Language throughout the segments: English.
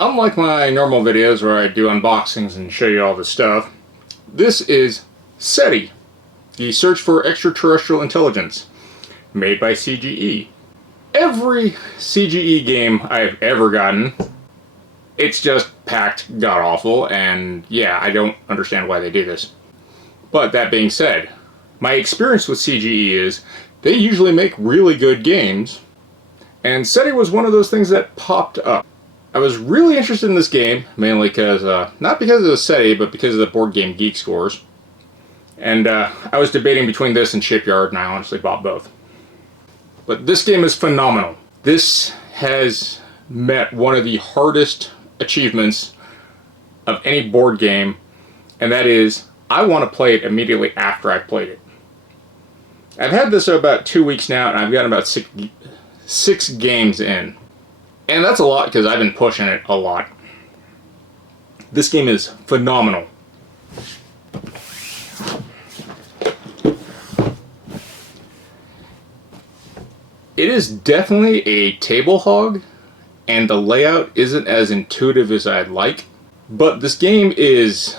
Unlike my normal videos where I do unboxings and show you all the stuff, this is SETI, the Search for Extraterrestrial Intelligence, made by CGE. Every CGE game I've ever gotten, it's just packed god-awful, and yeah, I don't understand why they do this. But that being said, my experience with CGE is they usually make really good games, and SETI was one of those things that popped up. I was really interested in this game, mainly because, not because of the SETI, but because of the Board Game Geek scores. And I was debating between this and Shipyard, and I honestly bought both. But this game is phenomenal. This has met one of the hardest achievements of any board game, and that is, I want to play it immediately after I've played it. I've had this about 2 weeks now, and I've gotten about six games in. And that's a lot because I've been pushing it a lot. This game is phenomenal. It is definitely a table hog, and the layout isn't as intuitive as I'd like. But this game is,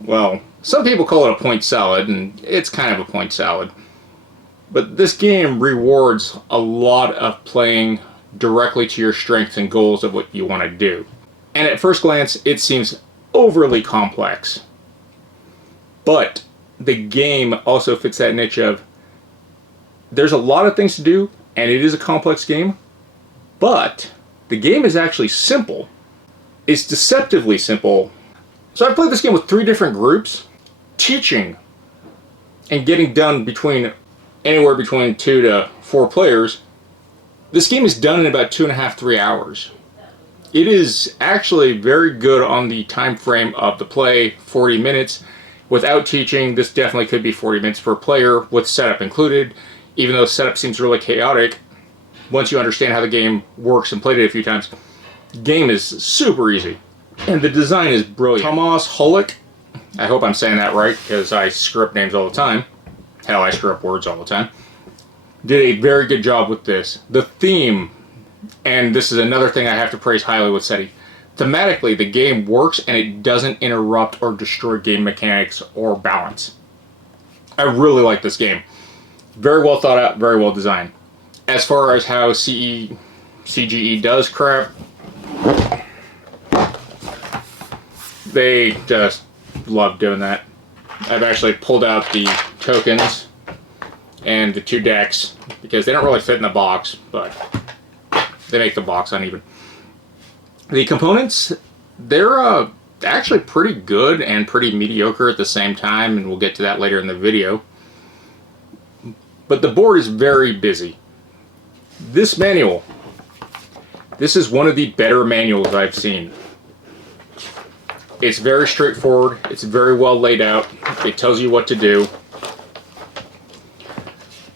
well, some people call it a point salad, and it's kind of a point salad. But this game rewards a lot of playing directly to your strengths and goals of what you want to do. And at first glance, it seems overly complex. But the game also fits that niche of, there's a lot of things to do, and it is a complex game, but the game is actually simple. It's deceptively simple. So I played this game with 3 different groups, teaching and getting done between anywhere between 2 to 4 players. This game is done in about 2.5 to 3 hours. It is actually very good on the time frame of the play, 40 minutes. Without teaching, this definitely could be 40 minutes per player with setup included. Even though setup seems really chaotic, once you understand how the game works and played it a few times, the game is super easy. And the design is brilliant. Tomas Holek, I hope I'm saying that right because I screw up names all the time. Hell, I screw up words all the time. Did a very good job with this. The theme, and this is another thing I have to praise highly with SETI, thematically the game works and it doesn't interrupt or destroy game mechanics or balance. I really like this game. Very well thought out, very well designed. As far as how CGE does crap, they just love doing that. I've actually pulled out the tokens and the 2 decks because they don't really fit in the box, but they make the box uneven. The components, they're actually pretty good and pretty mediocre at the same time, and we'll get to that later in the video. But the board is very busy. This manual, this is one of the better manuals I've seen. It's very straightforward, it's very well laid out, it tells you what to do.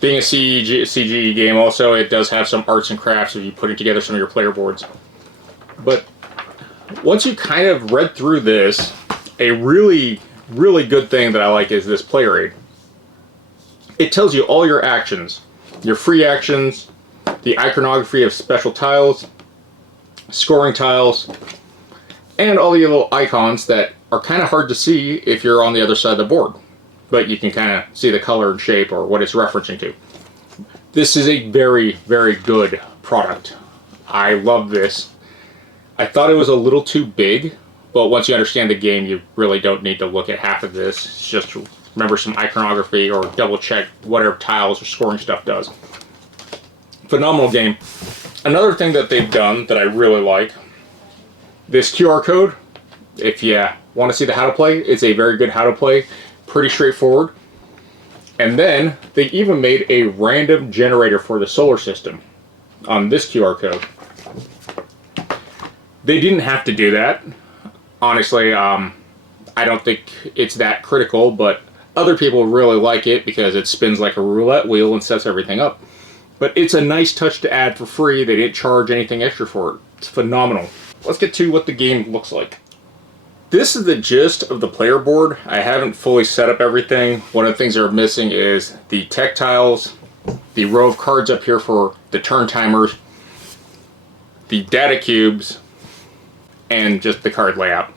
Being a CGE game also, it does have some arts and crafts of you putting together some of your player boards. But once you kind of read through this, a really, really good thing that I like is this player aid. It tells you all your actions, your free actions, the iconography of special tiles, scoring tiles, and all the little icons that are kind of hard to see if you're on the other side of the board. But you can kind of see the color and shape or what it's referencing to. This is a very, very good product. I love this. I thought it was a little too big, but once you understand the game, you really don't need to look at half of this. It's just remember some iconography or double check whatever tiles or scoring stuff does. Phenomenal game. Another thing that they've done that I really like, this QR code, if you want to see the how to play, it's a very good how to play. Pretty straightforward. And then they even made a random generator for the solar system on this QR code. They didn't have to do that. Honestly, I don't think it's that critical, but other people really like it because it spins like a roulette wheel and sets everything up. But it's a nice touch to add for free. They didn't charge anything extra for it. It's phenomenal. Let's get to what the game looks like. This is the gist of the player board. I haven't fully set up everything. One of the things that are missing is the tech tiles, the row of cards up here for the turn timers, the data cubes, and just the card layout.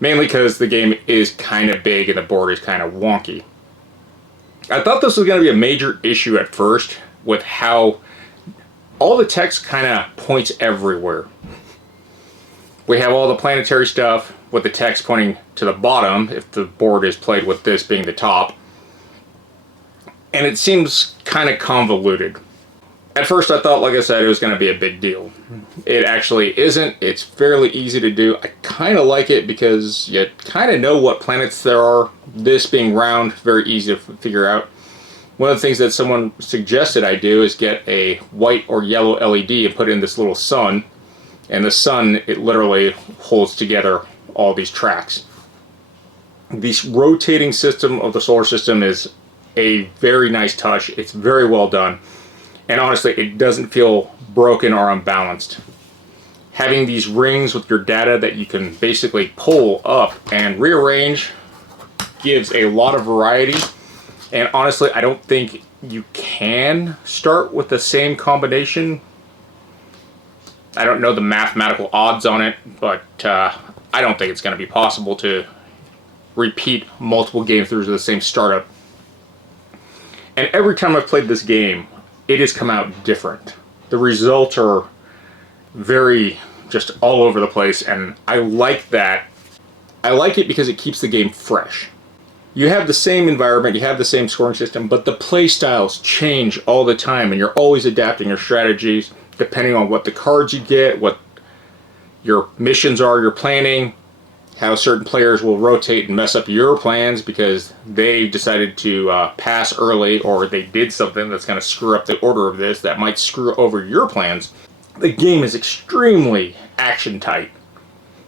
Mainly because the game is kind of big and the board is kind of wonky. I thought this was going to be a major issue at first with how all the text kind of points everywhere. We have all the planetary stuff with the text pointing to the bottom if the board is played with this being the top. And it seems kind of convoluted. At first I thought, like I said, it was going to be a big deal. It actually isn't. It's fairly easy to do. I kind of like it because you kind of know what planets there are. This being round, very easy to figure out. One of the things that someone suggested I do is get a white or yellow LED and put in this little sun. And the sun, it literally holds together all these tracks. This rotating system of the solar system is a very nice touch. It's very well done. And honestly, it doesn't feel broken or unbalanced. Having these rings with your data that you can basically pull up and rearrange gives a lot of variety. And honestly, I don't think you can start with the same combination. I don't know the mathematical odds on it, but I don't think it's going to be possible to repeat multiple game throughs of the same startup. And every time I've played this game, it has come out different. The results are very just all over the place, and I like that. I like it because it keeps the game fresh. You have the same environment, you have the same scoring system, but the play styles change all the time, and you're always adapting your strategies depending on what the cards you get, what your missions are you're planning, how certain players will rotate and mess up your plans because they decided to pass early, or they did something that's going to screw up the order of this that might screw over your plans. The game is extremely action tight.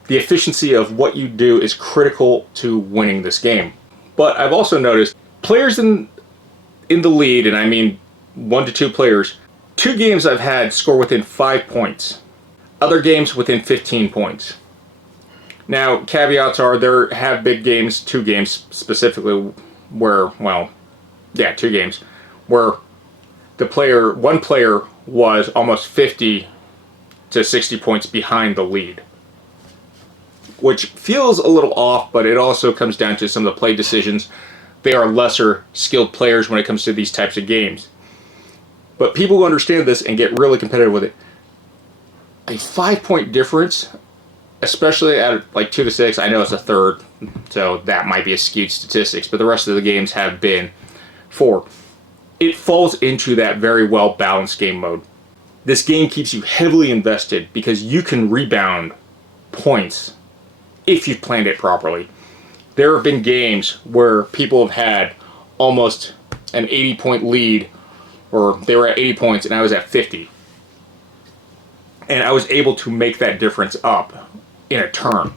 The efficiency of what you do is critical to winning this game. But I've also noticed players in the lead, and I mean 1 to 2 players, 2 games I've had score within 5 points. Other games within 15 points. Now, caveats are there have been games, 2 games specifically, where, well, yeah, 2 games, where one player was almost 50 to 60 points behind the lead. Which feels a little off, but it also comes down to some of the play decisions. They are lesser skilled players when it comes to these types of games. But people who understand this and get really competitive with it, a 5-point difference, especially at like 2 to 6, I know it's a third, so that might be a skewed statistics, but the rest of the games have been 4. It falls into that very well balanced game mode. This game keeps you heavily invested because you can rebound points if you've planned it properly. There have been games where people have had almost an 80-point lead, or they were at 80 points and I was at 50. And I was able to make that difference up in a turn.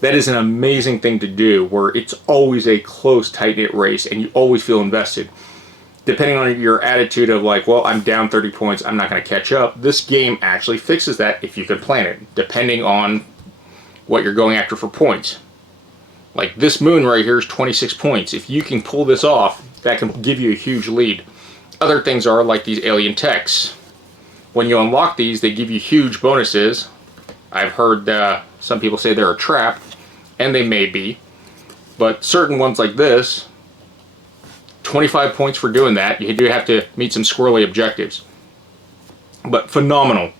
That is an amazing thing to do, where it's always a close, tight-knit race and you always feel invested. Depending on your attitude of like, well, I'm down 30 points, I'm not going to catch up, this game actually fixes that if you can plan it, depending on what you're going after for points. Like this moon right here is 26 points. If you can pull this off, that can give you a huge lead. Other things are like these alien techs. When you unlock these, they give you huge bonuses. I've heard some people say they're a trap, and they may be. But certain ones like this, 25 points for doing that. You do have to meet some squirrely objectives. But phenomenal.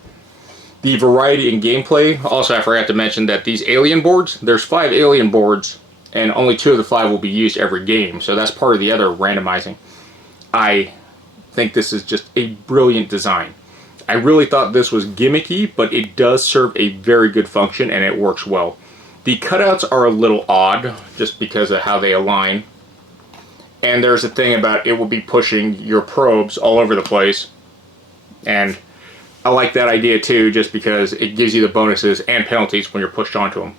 The variety in gameplay. Also, I forgot to mention that these alien boards, there's 5 alien boards, and only 2 of the 5 will be used every game. So that's part of the other randomizing. I think this is just a brilliant design. I really thought this was gimmicky, but it does serve a very good function and it works well. The cutouts are a little odd just because of how they align. And there's a thing about it will be pushing your probes all over the place. And I like that idea too, just because it gives you the bonuses and penalties when you're pushed onto them,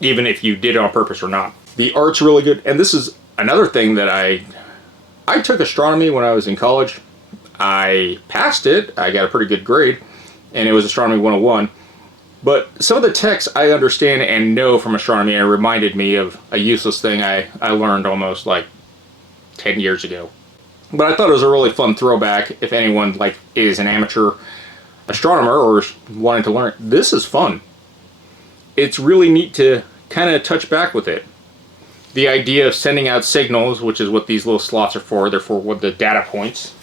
even if you did it on purpose or not. The art's really good, and this is another thing that I took astronomy when I was in college. I passed it, I got a pretty good grade, and it was Astronomy 101. But some of the texts I understand and know from astronomy, and it reminded me of a useless thing I learned almost like 10 years ago. But I thought it was a really fun throwback if anyone like is an amateur astronomer or is wanting to learn. This is fun. it's really neat to kind of touch back with it. The idea of sending out signals, which is what these little slots are for, they're for what the data points.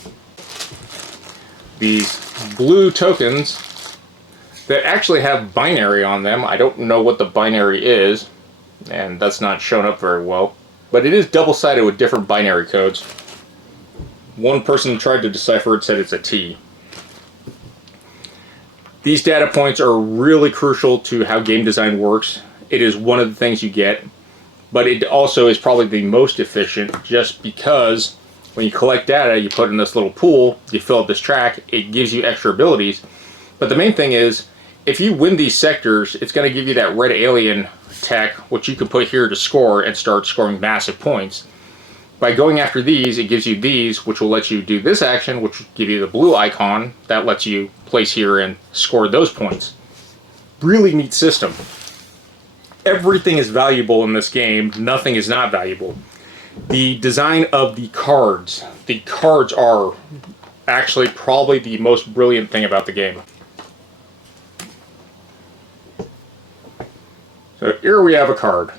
These blue tokens that actually have binary on them. I don't know what the binary is, and that's not shown up very well. But it is double-sided with different binary codes. One person tried to decipher it, said it's a T. These data points are really crucial to how game design works. It is one of the things you get, but it also is probably the most efficient just because when you collect data, you put it in this little pool, you fill up this track, it gives you extra abilities. But the main thing is, if you win these sectors, it's going to give you that red alien tech, which you can put here to score and start scoring massive points. By going after these, it gives you these, which will let you do this action, which will give you the blue icon, that lets you place here and score those points. Really neat system. Everything is valuable in this game, nothing is not valuable. The design of the cards are actually probably the most brilliant thing about the game. So here we have a card.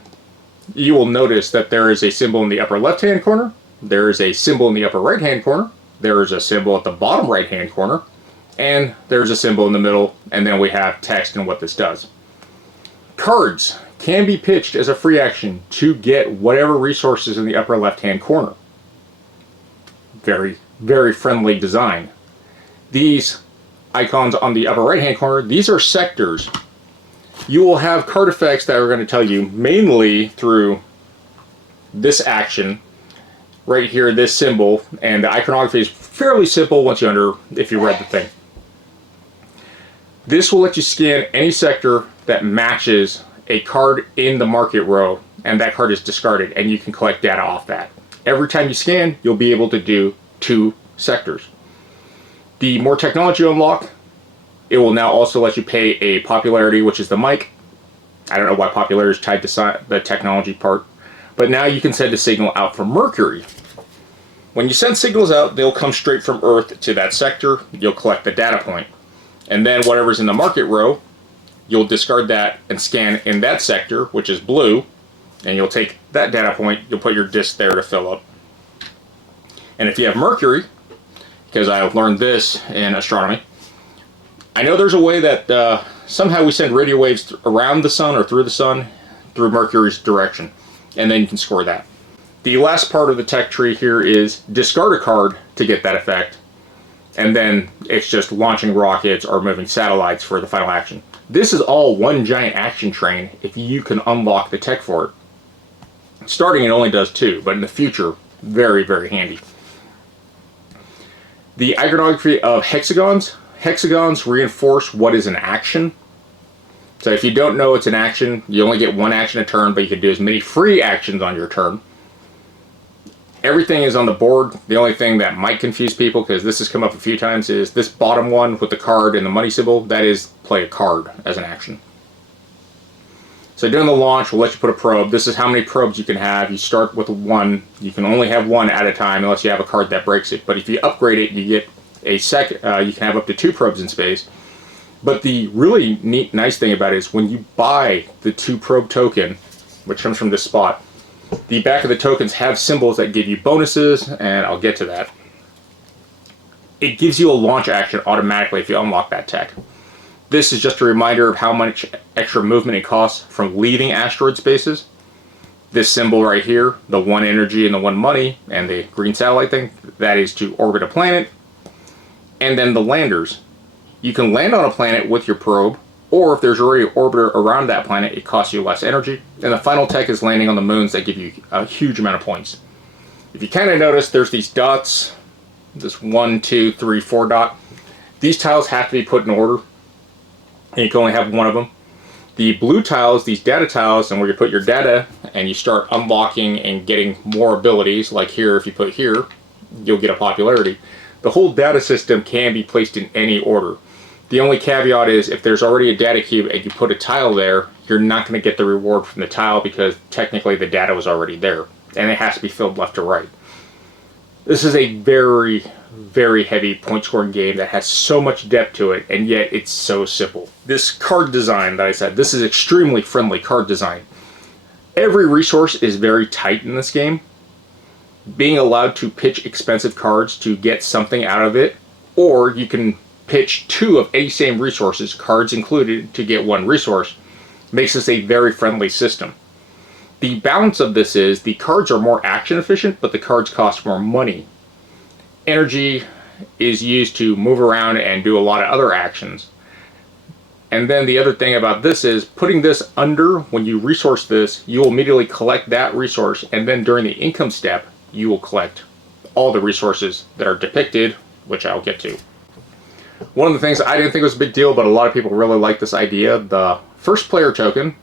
You will notice that there is a symbol in the upper left hand corner, there is a symbol in the upper right hand corner, there is a symbol at the bottom right hand corner, and there's a symbol in the middle, and then we have text and what this does. Cards can be pitched as a free action to get whatever resources in the upper left hand corner. Very, very friendly design. These icons on the upper right hand corner, these are sectors. You will have card effects that are going to tell you mainly through this action right here, this symbol, and the iconography is fairly simple once if you read the thing. This will let you scan any sector that matches a card in the market row, and that card is discarded, and you can collect data off that. Every time you scan, you'll be able to do 2 sectors. The more technology you unlock, it will now also let you pay a popularity, which is the mic. I don't know why popularity is tied to the technology part, but now you can send a signal out from Mercury. When you send signals out, they'll come straight from Earth to that sector. You'll collect the data point, and then whatever's in the market row, you'll discard that and scan in that sector, which is blue, and you'll take that data point, you'll put your disk there to fill up. And if you have Mercury, because I have learned this in astronomy, I know there's a way that somehow we send radio waves around the sun or through the sun through Mercury's direction, and then you can score that. The last part of the tech tree here is discard a card to get that effect, and then it's just launching rockets or moving satellites for the final action. This is all one giant action train if you can unlock the tech for it. Starting it only does 2, but in the future, very, very handy. The iconography of hexagons. Hexagons reinforce what is an action. So if you don't know it's an action, you only get 1 action a turn, but you can do as many free actions on your turn. Everything is on the board. The only thing that might confuse people, because this has come up a few times, is this bottom one with the card and the money symbol. That is play a card as an action. So during the launch, we'll let you put a probe. This is how many probes you can have. You start with 1. You can only have 1 at a time unless you have a card that breaks it. But if you upgrade it, you get a second. You can have up to 2 probes in space. But the really neat, nice thing about it is when you buy the 2 probe token, which comes from this spot, the back of the tokens have symbols that give you bonuses, and I'll get to that. It gives you a launch action automatically if you unlock that tech. This is just a reminder of how much extra movement it costs from leaving asteroid spaces. This symbol right here, the 1 energy and the 1 money, and the green satellite thing, that is to orbit a planet. And then the landers. You can land on a planet with your probe, or if there's already an orbiter around that planet, it costs you less energy. And the final tech is landing on the moons that give you a huge amount of points. If you kind of notice, there's these dots, this 1, 2, 3, 4 dot. These tiles have to be put in order, and you can only have 1 of them. The blue tiles, these data tiles, and where you put your data, and you start unlocking and getting more abilities, like here, if you put here, you'll get a popularity. The whole data system can be placed in any order. The only caveat is if there's already a data cube and you put a tile there, you're not going to get the reward from the tile because technically the data was already there, and it has to be filled left to right. This is a very, very heavy point scoring game that has so much depth to it, and yet it's so simple. This card design that I said, this is extremely friendly card design. Every resource is very tight in this game. Being allowed to pitch expensive cards to get something out of it, or you can pitch 2 of any same resources, cards included, to get 1 resource, makes this a very friendly system. The balance of this is the cards are more action efficient, but the cards cost more money. Energy is used to move around and do a lot of other actions. And then the other thing about this is putting this under, when you resource this, you will immediately collect that resource, and then during the income step, you will collect all the resources that are depicted, which I'll get to. One of the things I didn't think was a big deal, but a lot of people really like this idea, the first player token,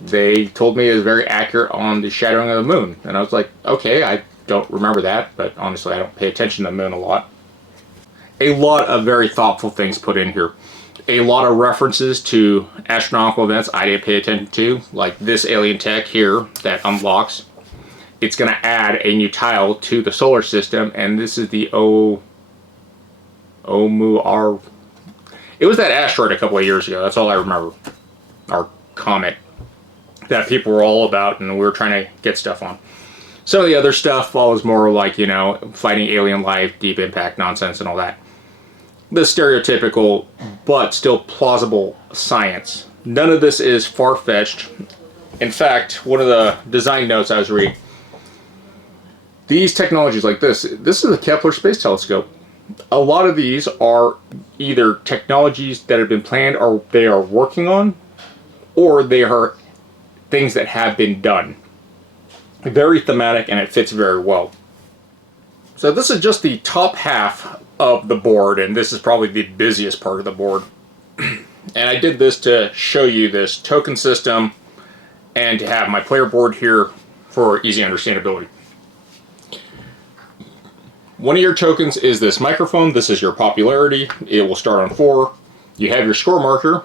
they told me is very accurate on the shadowing of the moon. And I was like, okay, I don't remember that, but honestly I don't pay attention to the moon a lot. A lot of very thoughtful things put in here. A lot of references to astronomical events I didn't pay attention to, like this alien tech here that unlocks. It's going to add a new tile to the solar system, and this is the Oumuamua. It was that asteroid a couple of years ago, that's all I remember. Our comet that people were all about and we were trying to get stuff on. Some of the other stuff follows more like, you know, fighting alien life, deep impact nonsense and all that. The stereotypical, but still plausible science. None of this is far-fetched. In fact, one of the design notes I was reading, these technologies like this is a Kepler Space Telescope. A lot of these are either technologies that have been planned or they are working on, or they are things that have been done. Very thematic, and it fits very well. So this is just the top half of the board, and this is probably the busiest part of the board. And I did this to show you this token system and to have my player board here for easy understandability. One of your tokens is this microphone. This is your popularity. It will start on 4. You have your score marker.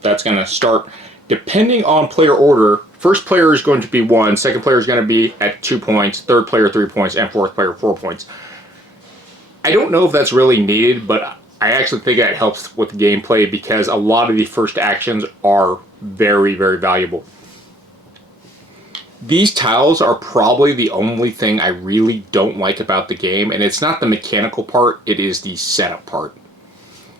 That's going to start depending on player order. First player is going to be 1, second player is going to be at 2 points, third player 3 points, and fourth player 4 points. I don't know if that's really needed, but I actually think that helps with gameplay because a lot of the first actions are very, very valuable. These tiles are probably the only thing I really don't like about the game, and it's not the mechanical part, it is the setup part.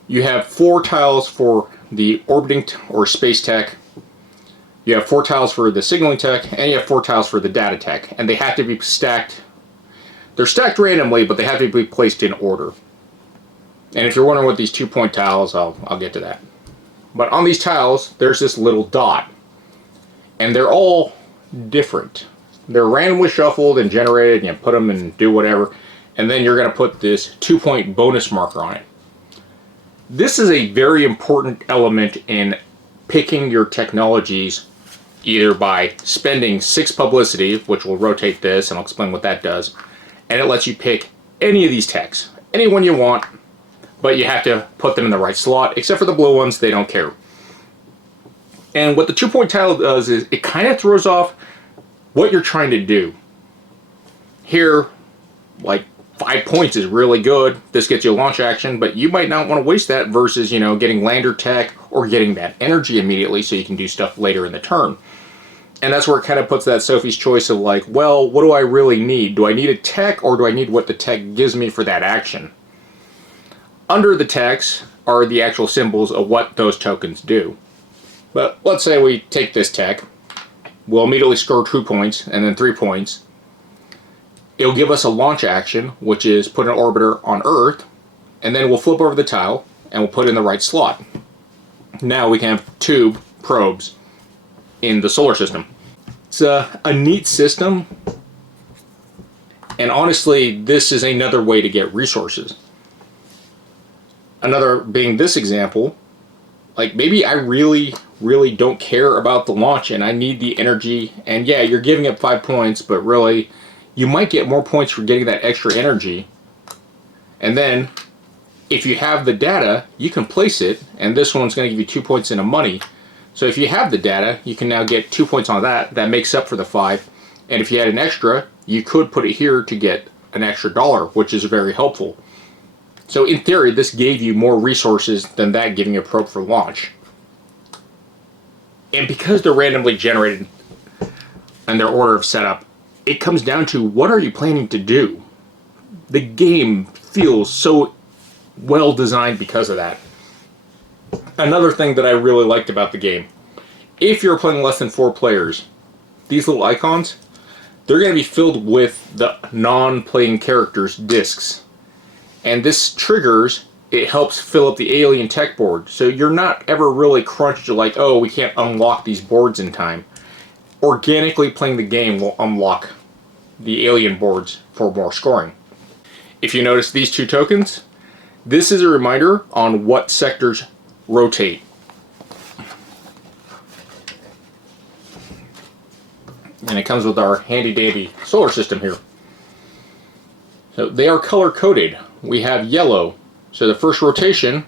You have 4 tiles for the orbiting or space tech, you have 4 tiles for the signaling tech, and you have 4 tiles for the data tech, and they have to be stacked. They're stacked randomly, but they have to be placed in order. And if you're wondering what these 2-point tiles, I'll get to that. But on these tiles, there's this little dot, and they're all different. They're randomly shuffled and generated, and you put them and do whatever, and then you're going to put this 2-point bonus marker on it. This is a very important element in picking your technologies, either by spending 6 publicity, which will rotate this, and I'll explain what that does, and it lets you pick any of these techs, any one you want, but you have to put them in the right slot, except for the blue ones, they don't care. And what the 2-point tile does is it kind of throws off what you're trying to do. Here, like 5 points is really good. This gets you a launch action, but you might not want to waste that versus, you know, getting lander tech or getting that energy immediately so you can do stuff later in the turn. And that's where it kind of puts that Sophie's choice of like, well, what do I really need? Do I need a tech or do I need what the tech gives me for that action? Under the techs are the actual symbols of what those tokens do. But let's say we take this tech. We'll immediately score 2 points and then 3 points. It'll give us a launch action, which is put an orbiter on Earth, and then we'll flip over the tile and we'll put it in the right slot. Now we can have tube probes in the solar system. It's a neat system, and honestly, this is another way to get resources. Another being this example, like maybe I really don't care about the launch and I need the energy, and yeah, you're giving up 5 points, but really you might get more points for getting that extra energy. And then if you have the data, you can place it, and this one's going to give you 2 points in a money. So if you have the data, you can now get 2 points on that. That makes up for the 5. And if you had an extra, you could put it here to get an extra dollar, which is very helpful. So in theory, this gave you more resources than that giving you a probe for launch. And because they're randomly generated in their order of setup, it comes down to what are you planning to do? The game feels so well designed because of that. Another thing that I really liked about the game, if you're playing less than 4 players, these little icons, they're going to be filled with the non-playing characters' discs. And this triggers, it helps fill up the alien tech board. So you're not ever really crunched to like, oh, we can't unlock these boards in time. Organically playing the game will unlock the alien boards for more scoring. If you notice these 2 tokens, this is a reminder on what sectors rotate. And it comes with our handy dandy solar system here. So they are color coded. We have yellow. So the first rotation,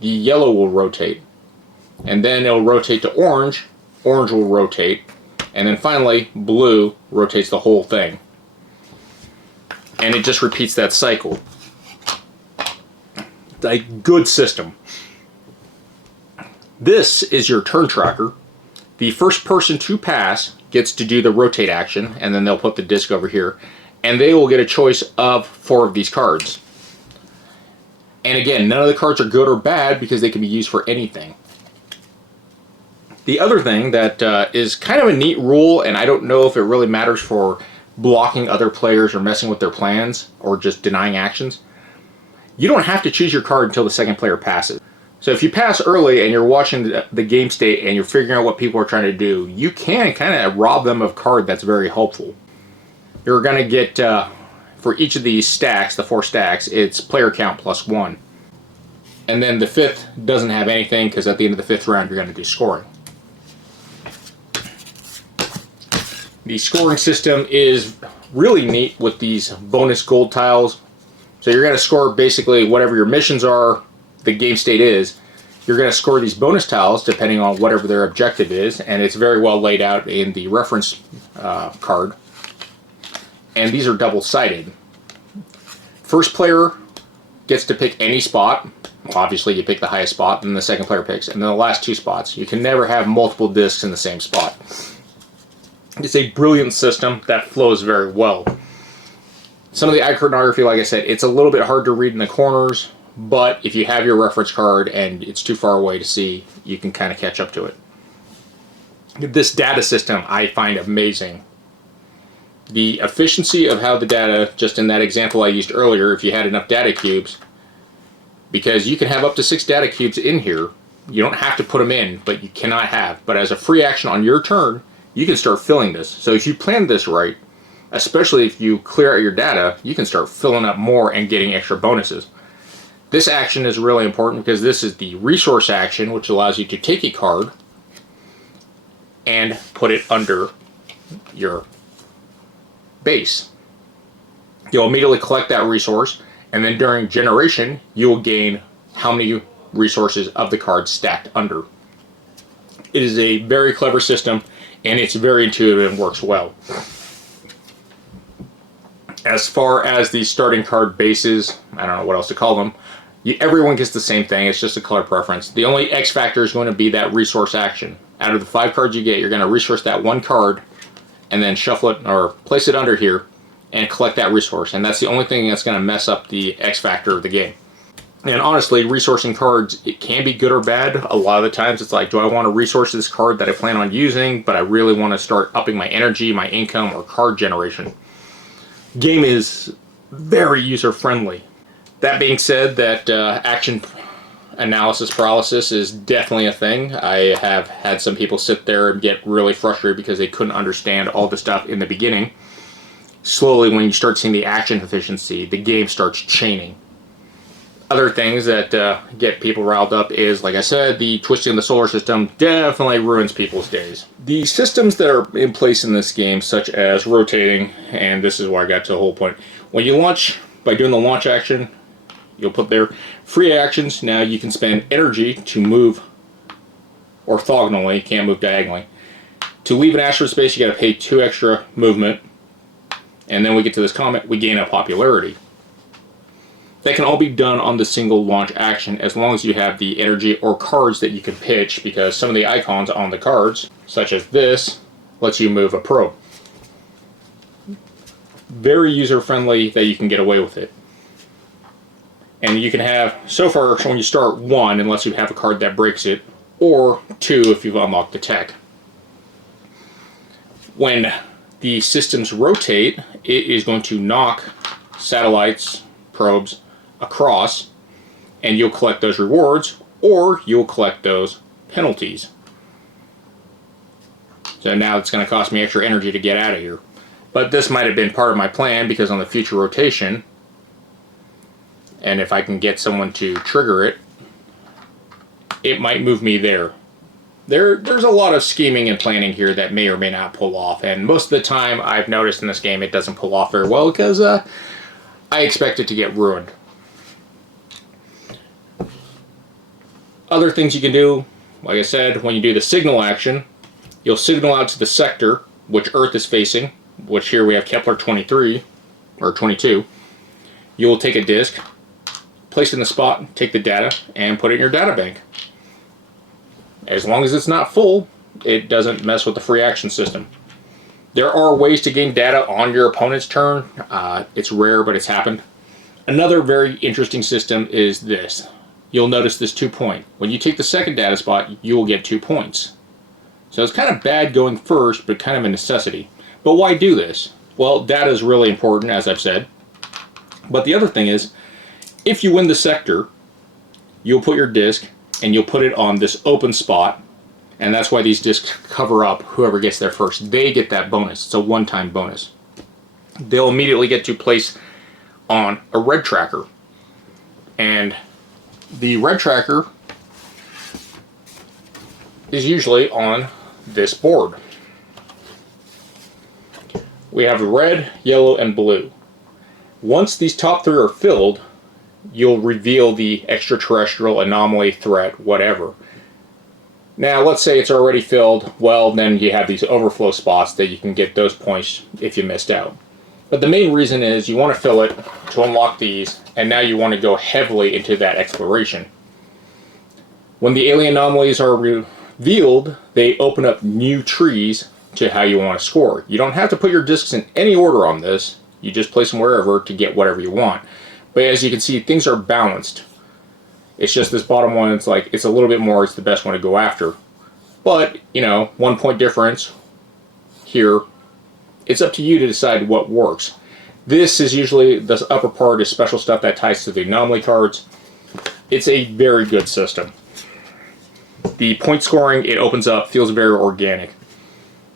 the yellow will rotate. And then it'll rotate to orange. Orange will rotate. And then finally, blue rotates the whole thing. And it just repeats that cycle. It's a good system. This is your turn tracker. The first person to pass gets to do the rotate action, and then they'll put the disc over here, and they will get a choice of 4 of these cards. And again, none of the cards are good or bad because they can be used for anything. The other thing that is kind of a neat rule, and I don't know if it really matters for blocking other players or messing with their plans or just denying actions, you don't have to choose your card until the second player passes. So if you pass early and you're watching the game state and you're figuring out what people are trying to do, you can kind of rob them of card that's very helpful. You're going to get, for each of these stacks, the 4 stacks, it's player count plus 1. And then the 5th doesn't have anything because at the end of the 5th round you're going to do scoring. The scoring system is really neat with these bonus gold tiles. So you're going to score basically whatever your missions are, the game state is. You're going to score these bonus tiles depending on whatever their objective is, and it's very well laid out in the reference card. And these are double-sided. First player gets to pick any spot. Obviously you pick the highest spot, and the second player picks, and then the last 2 spots. You can never have multiple discs in the same spot. It's a brilliant system that flows very well. Some of the iconography, like I said, it's a little bit hard to read in the corners, but if you have your reference card and it's too far away to see, you can kind of catch up to it. This data system I find amazing. The efficiency of how the data, just in that example I used earlier, if you had enough data cubes, because you can have up to 6 data cubes in here. You don't have to put them in, but you cannot have. But as a free action on your turn, you can start filling this. So if you plan this right, especially if you clear out your data, you can start filling up more and getting extra bonuses. This action is really important because this is the resource action, which allows you to take a card and put it under your base. You'll immediately collect that resource, and then during generation, you will gain how many resources of the card stacked under. It is a very clever system, and it's very intuitive and works well. As far as the starting card bases, I don't know what else to call them, everyone gets the same thing. It's just a color preference. The only X factor is going to be that resource action. Out of the 5 cards you get, you're going to resource that 1 card and then shuffle it or place it under here and collect that resource. And that's the only thing that's going to mess up the X factor of the game. And honestly, resourcing cards, it can be good or bad. A lot of the times it's like, do I want to resource this card that I plan on using, but I really want to start upping my energy, my income, or card generation? Game is very user-friendly. That being said, that action analysis paralysis is definitely a thing. I have had some people sit there and get really frustrated because they couldn't understand all the stuff in the beginning. Slowly, when you start seeing the action efficiency, the game starts chaining. Other things that get people riled up is, like I said, the twisting of the solar system definitely ruins people's days. The systems that are in place in this game, such as rotating, and this is where I got to the whole point. When you launch, by doing the launch action, you'll put there free actions. Now you can spend energy to move orthogonally, you can't move diagonally. To leave an asteroid space, you got to pay 2 extra movement. And then we get to this comment, we gain a popularity. That can all be done on the single launch action as long as you have the energy or cards that you can pitch, because some of the icons on the cards, such as this, lets you move a probe. Very user-friendly that you can get away with it. And you can have, so far when you start, 1 unless you have a card that breaks it, or 2 if you've unlocked the tech. When the systems rotate, it is going to knock satellites, probes, across, and you'll collect those rewards, or you'll collect those penalties. So now it's going to cost me extra energy to get out of here. But this might have been part of my plan, because on the future rotation, and if I can get someone to trigger it, it might move me there. There's a lot of scheming and planning here that may or may not pull off, and most of the time I've noticed in this game it doesn't pull off very well, because I expect it to get ruined. Other things you can do, like I said, when you do the signal action, you'll signal out to the sector which Earth is facing, which here we have Kepler 23, or 22. You will take a disk, place it in the spot, take the data, and put it in your data bank. As long as it's not full, it doesn't mess with the free action system. There are ways to gain data on your opponent's turn. It's rare, but it's happened. Another very interesting system is this. You'll notice this 2 point. When you take the second data spot, you will get 2 points. So it's kind of bad going first, but kind of a necessity. But why do this? Well, data is really important, as I've said. But the other thing is, if you win the sector, you'll put your disc and you'll put it on this open spot, and that's why these discs cover up whoever gets there first. They get that bonus. It's a one-time bonus. They'll immediately get to place on a red tracker, and the red tracker is usually on this board. We have red, yellow, and blue. Once these top 3 are filled, you'll reveal the extraterrestrial, anomaly, threat, whatever. Now, let's say it's already filled. Well, then you have these overflow spots that you can get those points if you missed out. But the main reason is you want to fill it to unlock these, and now you want to go heavily into that exploration. When the alien anomalies are revealed, they open up new trees to how you want to score. You don't have to put your discs in any order on this. You just place them wherever to get whatever you want. But as you can see, things are balanced. It's just this bottom one, it's like, it's a little bit more, it's the best one to go after. But, 1 point difference here. It's up to you to decide what works. This is usually, the upper part is special stuff that ties to the anomaly cards. It's a very good system. The point scoring it opens up feels very organic.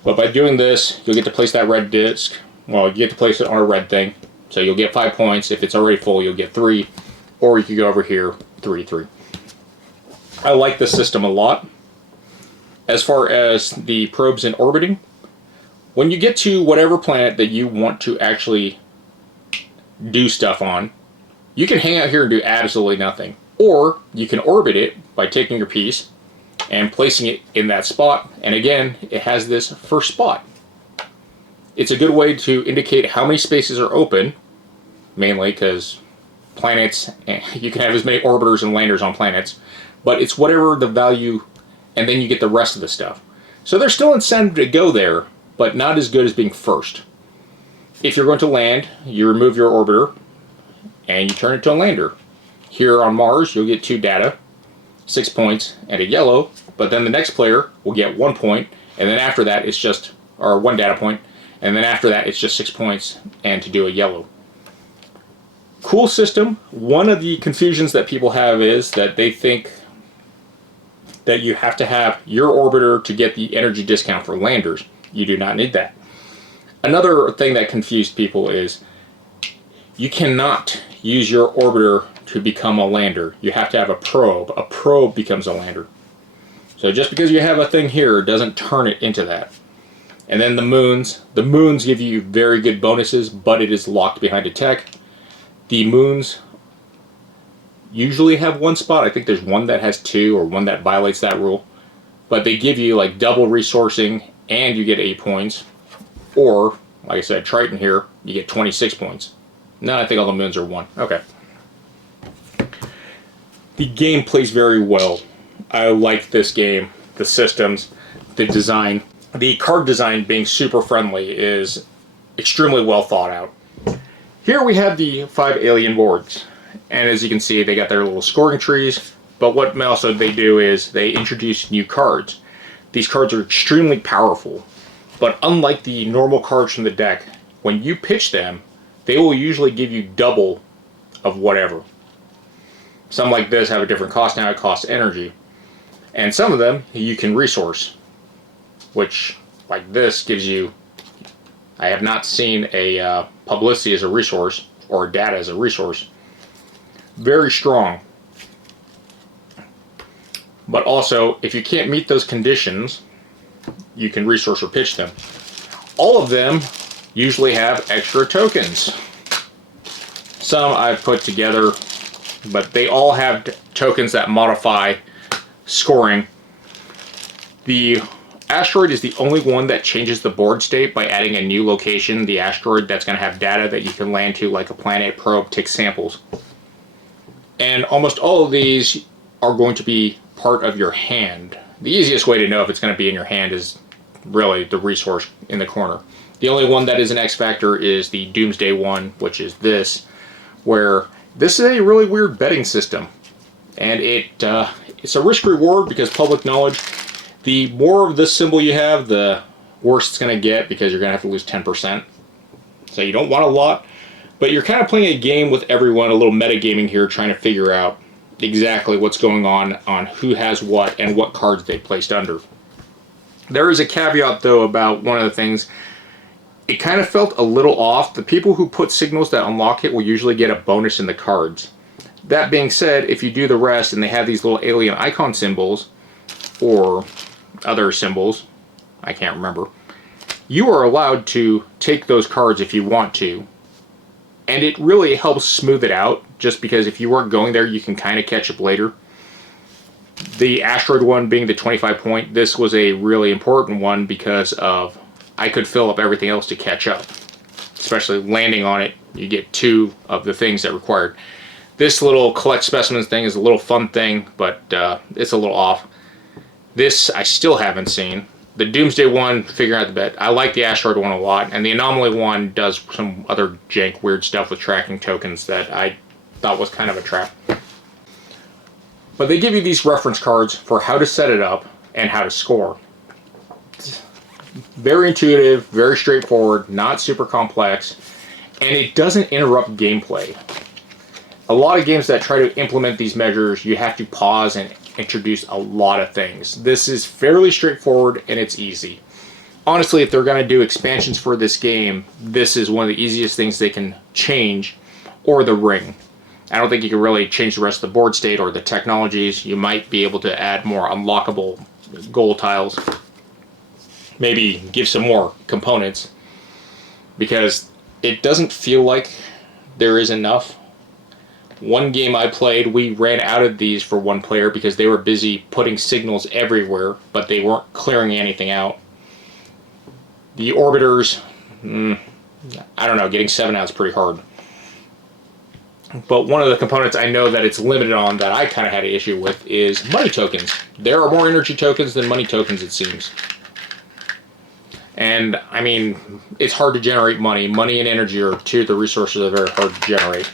But by doing this, you'll get to place that red disc. Well, you get to place it on a red thing. So you'll get 5 points. If it's already full, you'll get 3. Or you can go over here, 3, 3. I like this system a lot. As far as the probes in orbiting, when you get to whatever planet that you want to actually do stuff on, you can hang out here and do absolutely nothing. Or you can orbit it by taking your piece and placing it in that spot. And again, it has this first spot. It's a good way to indicate how many spaces are open, mainly because planets, you can have as many orbiters and landers on planets, but it's whatever the value, and then you get the rest of the stuff. So there's still incentive to go there, but not as good as being first. If you're going to land, you remove your orbiter, and you turn it to a lander. Here on Mars, you'll get 2 data, 6 points, and a yellow, but then the next player will get 1 point, and then after that it's just, or 1 data point, and then after that it's just 6 points, and to do a yellow. Cool system. One of the confusions that people have is that they think that you have to have your orbiter to get the energy discount for landers. You do not need that. Another thing that confused people is you cannot use your orbiter to become a lander. You have to have a probe. A probe becomes a lander. So just because you have a thing here doesn't turn it into that. And then the moons. The moons give you very good bonuses, but it is locked behind a tech. The moons usually have 1 spot. I think there's one that has 2 or one that violates that rule. But they give you like double resourcing and you get 8 points. Or Like I said, Triton here, you get 26 points. No, I think all the moons are 1. Okay. The game plays very well. I like this game. The systems, the design. The card design being super friendly is extremely well thought out. Here we have the 5 alien boards. And as you can see, they got their little scoring trees. But what also they do is they introduce new cards. These cards are extremely powerful. But unlike the normal cards from the deck, when you pitch them, they will usually give you double of whatever. Some like this have a different cost now, it costs energy. And some of them you can resource, which, like this, gives you... I have not seen a publicity as a resource, or data as a resource. Very strong. But also, if you can't meet those conditions, you can resource or pitch them. All of them usually have extra tokens. Some I've put together, but they all have tokens that modify scoring. The asteroid is the only one that changes the board state by adding a new location. The asteroid that's going to have data that you can land to, like a planet, probe, take samples. And almost all of these are going to be part of your hand. The easiest way to know if it's going to be in your hand is really the resource in the corner. The only one that is an X factor is the Doomsday one, which is this, where this is a really weird betting system. And it's a risk reward because public knowledge, the more of this symbol you have, the worse it's going to get because you're going to have to lose 10%. So you don't want a lot, but you're kind of playing a game with everyone, a little metagaming here, trying to figure out exactly what's going on who has what and what cards they placed under. There is a caveat though about one of the things. It kind of felt a little off. The people who put signals that unlock it will usually get a bonus in the cards. That being said, if you do the rest and they have these little alien icon symbols or other symbols, I can't remember, you are allowed to take those cards if you want to. And it really helps smooth it out, just because if you weren't going there, you can kind of catch up later. The asteroid one being the 25 point, this was a really important one because of I could fill up everything else to catch up. Especially landing on it, you get 2 of the things that required. This little collect specimens thing is a little fun thing, but it's a little off. This I still haven't seen. The Doomsday one, figuring out the bet. I like the asteroid one a lot, and the anomaly one does some other jank weird stuff with tracking tokens that I thought was kind of a trap. But they give you these reference cards for how to set it up and how to score. Very intuitive, very straightforward, not super complex, and it doesn't interrupt gameplay. A lot of games that try to implement these measures, you have to pause and introduce a lot of things. This is fairly straightforward and it's easy. Honestly, if they're going to do expansions for this game, this is one of the easiest things they can change, or the ring. I don't think you can really change the rest of the board state or the technologies. You might be able to add more unlockable goal tiles. Maybe give some more components, because it doesn't feel like there is enough. One game I played, we ran out of these for one player because they were busy putting signals everywhere, but they weren't clearing anything out. The orbiters, I don't know, getting 7 out is pretty hard. But one of the components I know that it's limited on that I kind of had an issue with is money tokens. There are more energy tokens than money tokens, it seems. And, I mean, it's hard to generate money. Money and energy are 2 of the resources that are very hard to generate.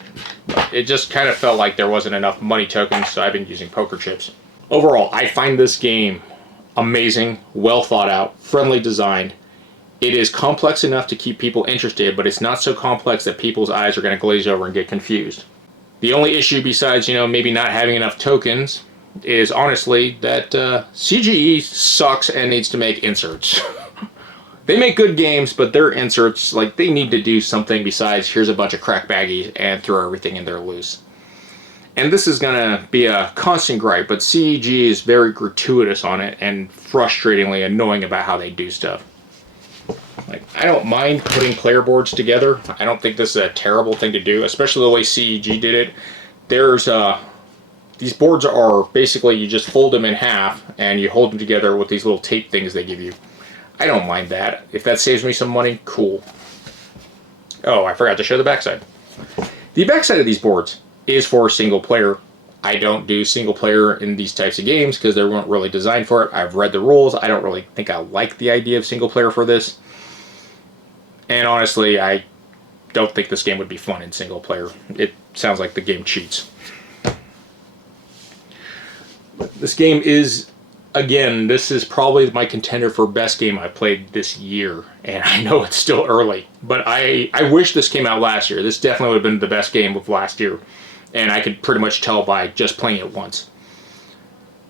But it just kind of felt like there wasn't enough money tokens, so I've been using poker chips. Overall, I find this game amazing, well thought out, friendly designed. It is complex enough to keep people interested, but it's not so complex that people's eyes are going to glaze over and get confused. The only issue besides, maybe not having enough tokens is honestly that CGE sucks and needs to make inserts. They make good games, but their inserts, they need to do something besides here's a bunch of crack baggies and throw everything in there loose. And this is going to be a constant gripe, but CEG is very gratuitous on it and frustratingly annoying about how they do stuff. I don't mind putting player boards together. I don't think this is a terrible thing to do, especially the way CEG did it. These boards are basically, you just fold them in half and you hold them together with these little tape things they give you. I don't mind that. If that saves me some money, cool. Oh, I forgot to show the backside. The backside of these boards is for single player. I don't do single player in these types of games because they weren't really designed for it. I've read the rules. I don't really think I like the idea of single player for this. And honestly, I don't think this game would be fun in single player. It sounds like the game cheats. But this game is, again, this is probably my contender for best game I played this year. And I know it's still early, but I wish this came out last year. This definitely would have been the best game of last year. And I could pretty much tell by just playing it once.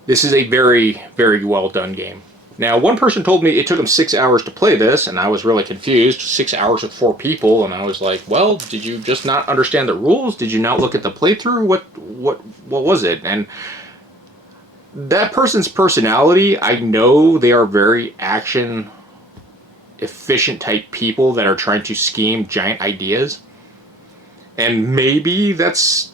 This is a very, very well done game. Now, one person told me it took them 6 hours to play this, and I was really confused. 6 hours with 4 people, and I was like, well, did you just not understand the rules? Did you not look at the playthrough? What was it? And that person's personality, I know they are very action efficient type people that are trying to scheme giant ideas. And maybe that's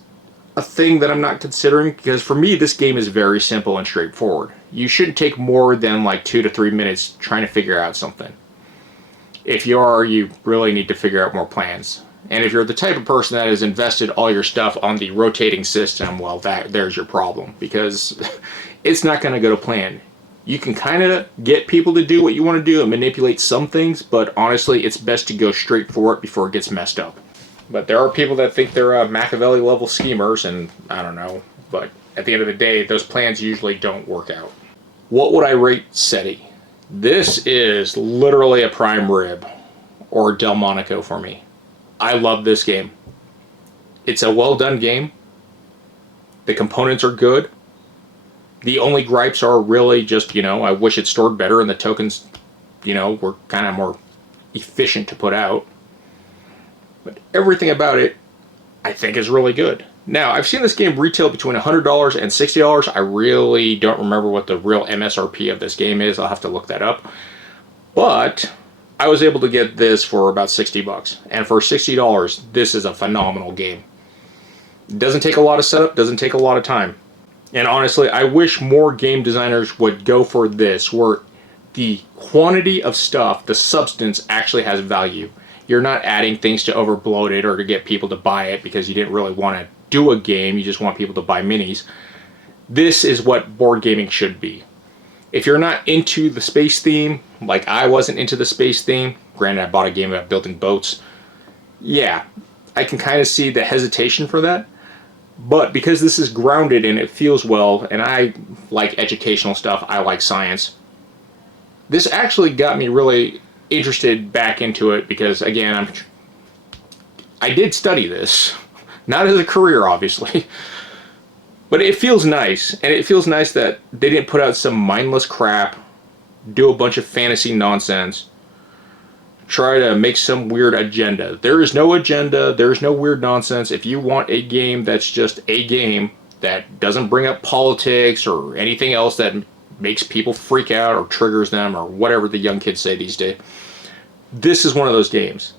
a thing that I'm not considering, because for me this game is very simple and straightforward. You shouldn't take more than like 2 to 3 minutes trying to figure out something. If you are, you really need to figure out more plans. And if you're the type of person that has invested all your stuff on the rotating system, well, there's your problem, because it's not going to go to plan. You can kind of get people to do what you want to do and manipulate some things, but honestly, it's best to go straight for it before it gets messed up. But there are people that think they're Machiavelli level schemers, and I don't know. But at the end of the day, those plans usually don't work out. What would I rate SETI? This is literally a prime rib or Delmonico for me. I love this game. It's a well done game. The components are good. The only gripes are really just, I wish it stored better and the tokens, were kind of more efficient to put out. But everything about it, I think, is really good. Now, I've seen this game retail between $100 and $60. I really don't remember what the real MSRP of this game is. I'll have to look that up. But I was able to get this for about $60. And for $60, this is a phenomenal game. It doesn't take a lot of setup, doesn't take a lot of time. And honestly, I wish more game designers would go for this, where the quantity of stuff, the substance, actually has value. You're not adding things to overbloat it or to get people to buy it because you didn't really want to do a game, you just want people to buy minis. This is what board gaming should be. If you're not into the space theme, like I wasn't into the space theme, granted I bought a game about building boats, yeah, I can kind of see the hesitation for that. But because this is grounded and it feels well, and I like educational stuff, I like science, this actually got me really interested back into it, because again, I did study this, not as a career obviously, but it feels nice, and it feels nice that they didn't put out some mindless crap, do a bunch of fantasy nonsense, try to make some weird agenda. There is no agenda, there is no weird nonsense. If you want a game that's just a game that doesn't bring up politics or anything else that makes people freak out or triggers them or whatever the young kids say these days, this is one of those games.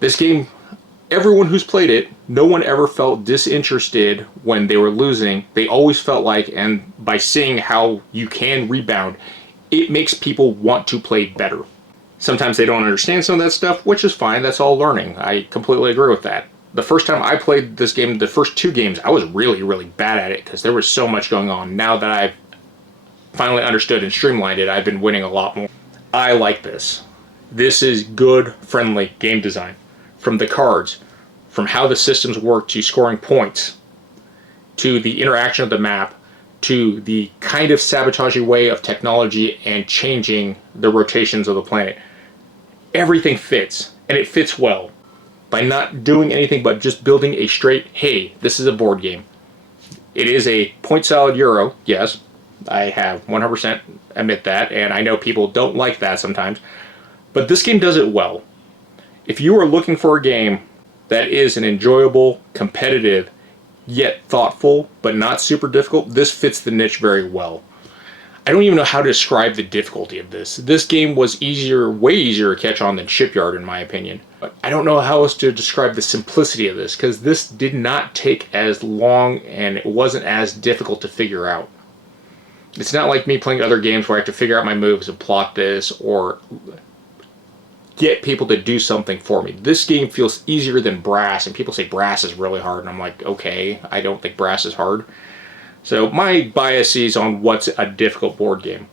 This game, everyone who's played it, no one ever felt disinterested when they were losing. They always felt like, and by seeing how you can rebound, it makes people want to play better. Sometimes they don't understand some of that stuff, which is fine. That's all learning. I completely agree with that. The first time I played this game, the first 2 games, I was really, really bad at it because there was so much going on. Now that I've finally understood and streamlined it, I've been winning a lot more. I like this. This is good, friendly game design. From the cards, from how the systems work to scoring points, to the interaction of the map, to the kind of sabotaging way of technology and changing the rotations of the planet. Everything fits, and it fits well. By not doing anything but just building a straight, hey, this is a board game. It is a point salad Euro, yes. I have 100% admit that, and I know people don't like that sometimes. But this game does it well. If you are looking for a game that is an enjoyable, competitive, yet thoughtful, but not super difficult, this fits the niche very well. I don't even know how to describe the difficulty of this. This game was way easier to catch on than Shipyard, in my opinion. But I don't know how else to describe the simplicity of this, because this did not take as long and it wasn't as difficult to figure out. It's not like me playing other games where I have to figure out my moves and plot this, or get people to do something for me. This game feels easier than Brass, and people say Brass is really hard, and I'm like, okay, I don't think Brass is hard. So my bias is on what's a difficult board game.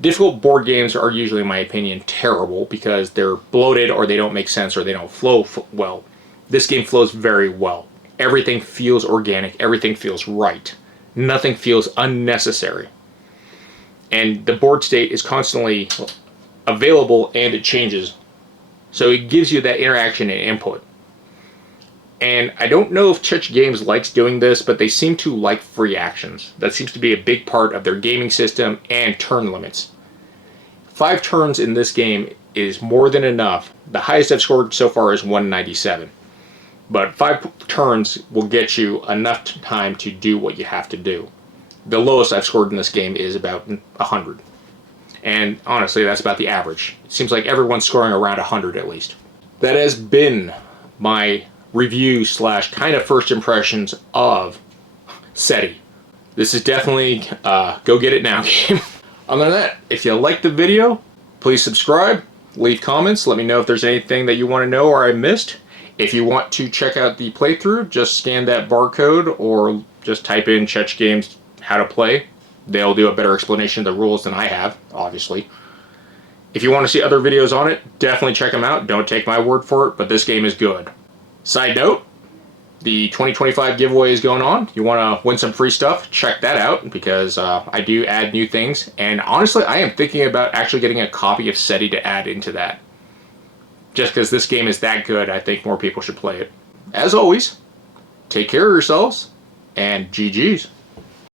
Difficult board games are usually, in my opinion, terrible because they're bloated or they don't make sense or they don't flow well. This game flows very well. Everything feels organic. Everything feels right. Nothing feels unnecessary. And the board state is constantly available and it changes. So it gives you that interaction and input. And I don't know if Church Games likes doing this, but they seem to like free actions. That seems to be a big part of their gaming system and turn limits. 5 turns in this game is more than enough. The highest I've scored so far is 197. But 5 turns will get you enough time to do what you have to do. The lowest I've scored in this game is about 100. And honestly, that's about the average. It seems like everyone's scoring around 100 at least. That has been my review / kind of first impressions of SETI. This is definitely go get it now game. Other than that, if you liked the video, please subscribe, leave comments, let me know if there's anything that you want to know or I missed. If you want to check out the playthrough, just scan that barcode or just type in Chech Games how to play. They'll do a better explanation of the rules than I have, obviously. If you want to see other videos on it, definitely check them out. Don't take my word for it, but this game is good. Side note, the 2025 giveaway is going on. You want to win some free stuff? Check that out because I do add new things. And honestly, I am thinking about actually getting a copy of SETI to add into that. Just because this game is that good, I think more people should play it. As always, take care of yourselves, and GG's.